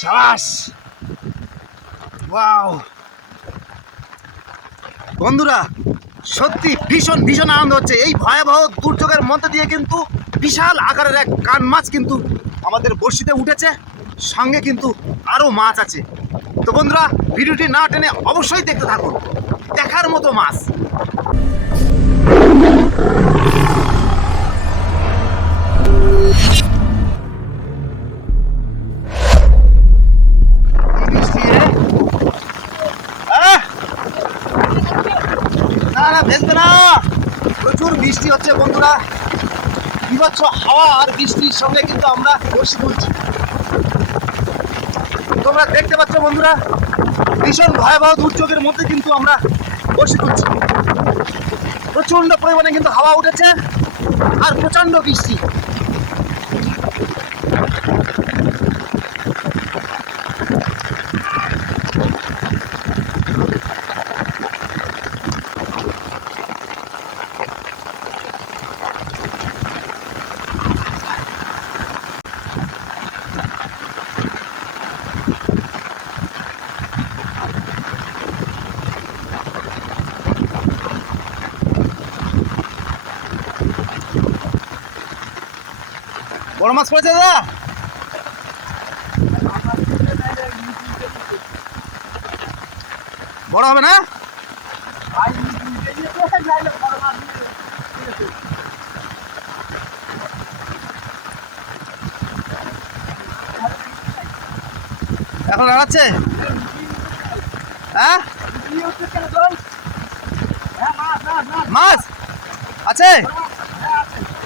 শাবাশ wow! বন্ধুরা, সত্যি ভীষণ ভীষণ আনন্দ হচ্ছে। এই ভয়াবহ দুর্যোগের মধ্যে দিয়ে কিন্তু বিশাল আকারের এক কান মাছ কিন্তু আমাদের বড়শিতে উঠেছে। সঙ্গে কিন্তু আরও মাছ আছে। তো বন্ধুরা, ভিডিওটি না টেনে অবশ্যই দেখতে থাকুন। দেখার মতো মাছ। না না না। প্রচুর বৃষ্টি হচ্ছে বন্ধুরা। বিভৎস হাওয়া আর বৃষ্টির সঙ্গে কিন্তু আমরা বসে তুলছি তোমরা দেখতে পাচ্ছ বন্ধুরা, ভীষণ ভয়াবহ দুর্যোগের মধ্যে কিন্তু আমরা বসে তুলছি প্রচণ্ড পরিমাণে কিন্তু হাওয়া উঠেছে আর প্রচণ্ড বৃষ্টি। বড় মাছ পড়েছে দাদা। বড় হবে না? এখন দাঁড়াচ্ছে হ্যাঁ? মাছ? আছে?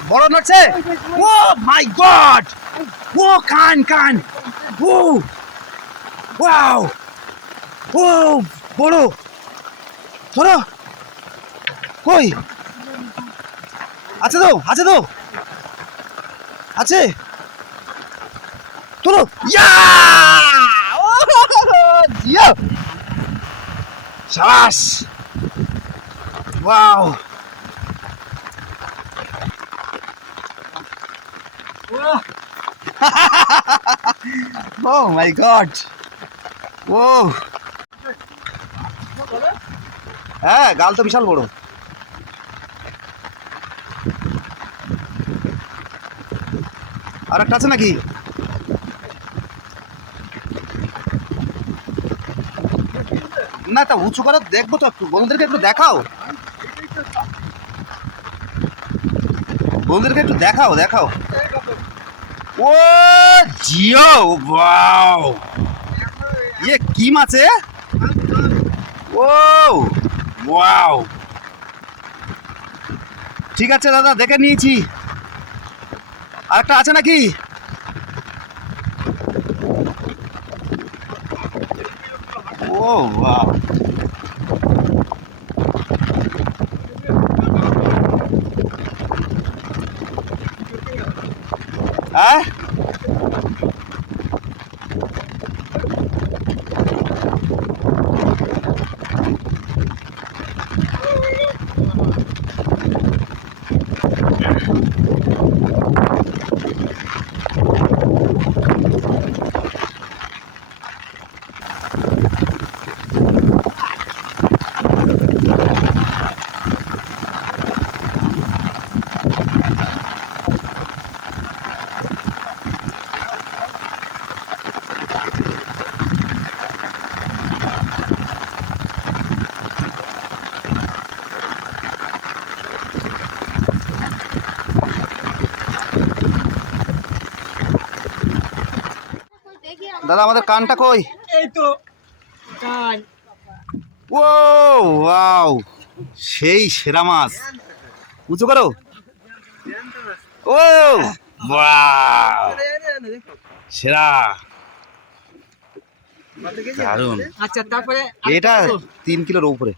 বড় নড়ছে? ও মাই গড! ও কান কান। ও, ওয়াও। ও, বড়। ধরো। কই? আছে তো আছে তো। আছে। তোলো ইয়া! ও, জিও। শাবাশ ওয়াও। Oh my god. ও হ্যাঁ গাল তো বিশাল বড়। আর একটা আছে নাকি? না, তা উঁচু করে দেখব তো একটু। বন্ধুদেরকে একটু দেখাও। বন্ধুদেরকে একটু দেখাও দেখাও। ও, জিও, ওয়াও। ये কি মাছ ও, ওয়াও। ঠিক আছে দাদা, দেখে নিয়েছি। আরেকটা আছে নাকি? ও, ওয়াও। হ্যাঁ দাদা আমাদের কানটা কই? এই তো কান। ও ওয়াও সেই সেরা মাছ। উঁচু করো। ও ওয়াও সেরা। দারুণ। আচ্ছা তারপরে এটা তিন কিলোর উপরে।